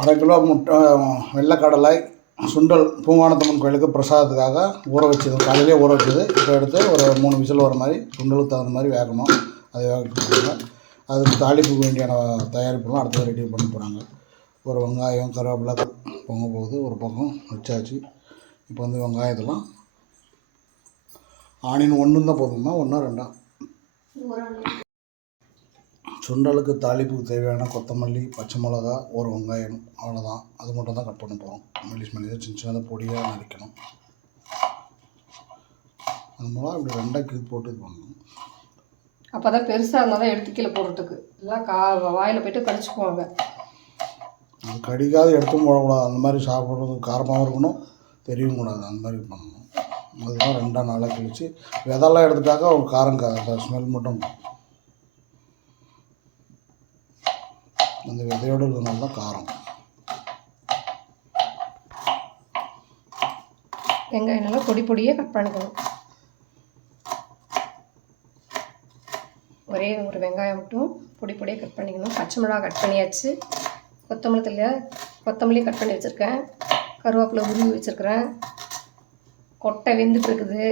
அரை கிலோ முட்டை வெள்ளைக்கடலை சுண்டல் பூங்கானத்தம்மன் கோயிலுக்கு பிரசாதத்துக்காக ஊற வச்சது. காலையிலே ஊற வச்சது. இப்போ எடுத்து ஒரு மூணு விசில் வர மாதிரி சுண்டலுக்கு தகுந்த மாதிரி வேகணும். அதை வேக அதுக்கு தாளிப்புக்கு வேண்டியான தயாரிப்புலாம் அடுத்தது ரெடி பண்ண போகிறாங்க ஒரு வெங்காயம் கருவேப்பிலை பொங்க போகுது. ஒரு பக்கம் வச்சாச்சு. இப்போ வந்து வெங்காயத்தெல்லாம் ஆனியன் ஒன்று தான் போதுமா ஒன்றா ரெண்டா? சுண்டலுக்கு தாளிப்புக்கு தேவையான கொத்தமல்லி பச்சை மிளகா ஒரு வெங்காயம் அவ்வளோதான் அது மட்டும் தான் கட் பண்ண போகிறோம் மெல்லிஸ் மெல்லிஸாக சின்ன சின்னதாக பொடியாக நறுக்கணும். அது மிளகா இப்படி ரெண்டாக கீழ் போட்டு இது பண்ணணும். அப்போ தான் பெருசாக இருந்தால் தான் எடுத்து கீழே போடுறதுக்கு. எல்லாம் கா வாயில் போயிட்டு கடிச்சுக்குவாங்க அது கடிக்காத எடுத்தும் போடக்கூடாது. அந்த மாதிரி சாப்பிட்றது காரமாகவும் இருக்கணும் தெரியவும் கூடாது. அந்த மாதிரி பண்ணணும். அதுதான் ரெண்டாக நாளாக கழிச்சு. விதெல்லாம் எடுத்துட்டாக்கா ஒரு காரம் ஸ்மெல் மட்டும் அந்த விதையோடு இருக்கிறதுனால தான் காரம். வெங்காயம் நல்லா பொடி பொடியாக கட் பண்ணிக்கணும். ஒரே ஒரு வெங்காயம் மட்டும் பொடி பொடியாக கட் பண்ணிக்கணும். பச்சை மிளகா கட் பண்ணியாச்சு. கொத்தமல்லி தழை கொத்தமல்லியும் கட் பண்ணி வச்சுருக்கேன். கருவேப்பிலை உருவி வச்சுருக்கிறேன். கொட்டை வெந்துட்டு இருக்குது.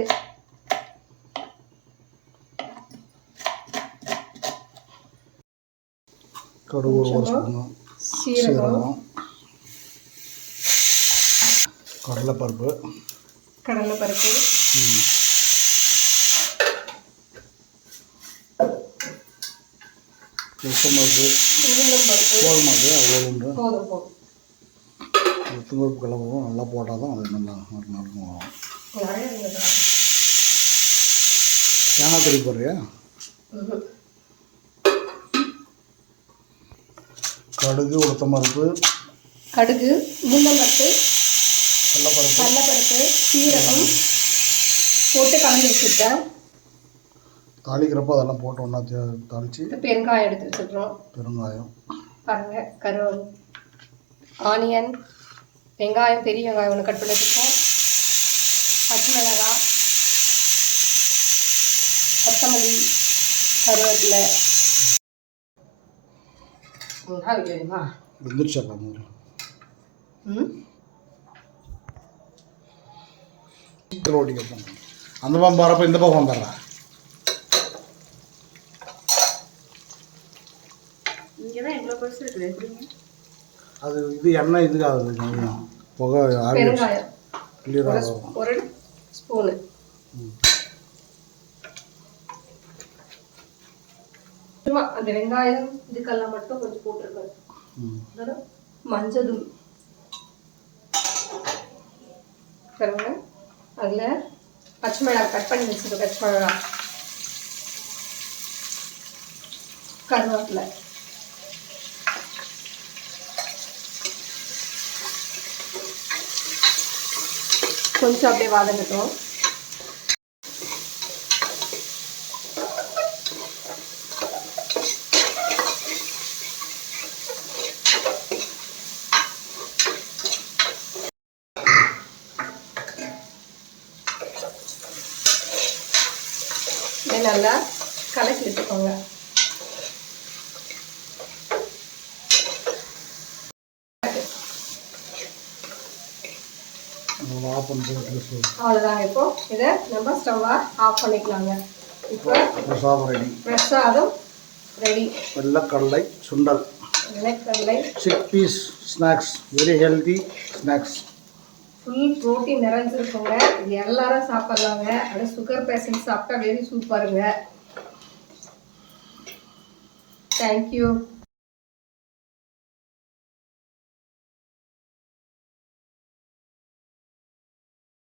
கடுகு ஒரு ஒரு ஸ்பூனு சீரகம். கடலைப்பருப்பு. கடலைப்பருப்பு. உளுத்தம்பருப்பு கோதுமாக்கு அவ்வளோ உளுத்தம்பருப்பு கிளம்பும் நல்லா போட்டால் தான் அது நல்லா நறுக்கு வரும். நிறைய இருந்ததா தேங்காய் திருப்பி போடுறியா? கடுகு உளுத்தம்பருப்பு கடுகு உளுந்தம்பருப்பு கடலைப்பருப்பு. கடலைப்பருப்பு சீரகம் போட்டு கலந்து வச்சுருக்கேன் தாளிக்கிறப்போ அதெல்லாம் போட்டு ஒன்றா தாளித்து பெருங்காயம் எடுத்து வச்சுருக்கோம் பெருங்காயம். பாருங்கள் கரு ஆனியன் வெங்காயம் பெரிய வெங்காயம் ஒன்று கட் பண்ணி வச்சுருக்கோம். பச்சை மிளகாய் கொத்தமல்லி கருவேப்பிலை. அந்த பக்கம் போகிறப்ப இந்த பக்கம் வந்துடுறா அது இது எண்ணெய் இதுக்கு ஆகுது கொஞ்சம் புகை ஒரு வரும் ஒரு ஸ்பூனு சும்மா அந்த வெங்காயம் இதுக்கெல்லாம் மட்டும் கொஞ்சம் அதோட மஞ்சள் பாருங்க. அதில் பச்சை மிளகாய் கட் பண்ணி வச்சுருக்கேன் பச்சை மிளகாய் கருவேப்பிலை. கொஞ்சம் அப்படியே வதங்கட்டும். இதை நல்லா கலக்கி விட்டுக்கோங்க அவ்வளோதாங்க இப்போ. இதை நம்ம ஸ்டவ்வை ஆஃப் பண்ணிக்கலாங்க. இப்போ பிரசாதம் ரெடி பிரசாதம் ரெடி வெள்ளைக்கடலை சுண்டல். நிலக்கடலை chick peas snacks very healthy snacks full protein நிறைஞ்சிருக்குங்க. இது எல்லாரும் சாப்பிட்லாங்க. ஆனால் சுகர் பேஷண்ட் சாப்பிட்டா வெரி சூப்பருங்க தேங்க்யூ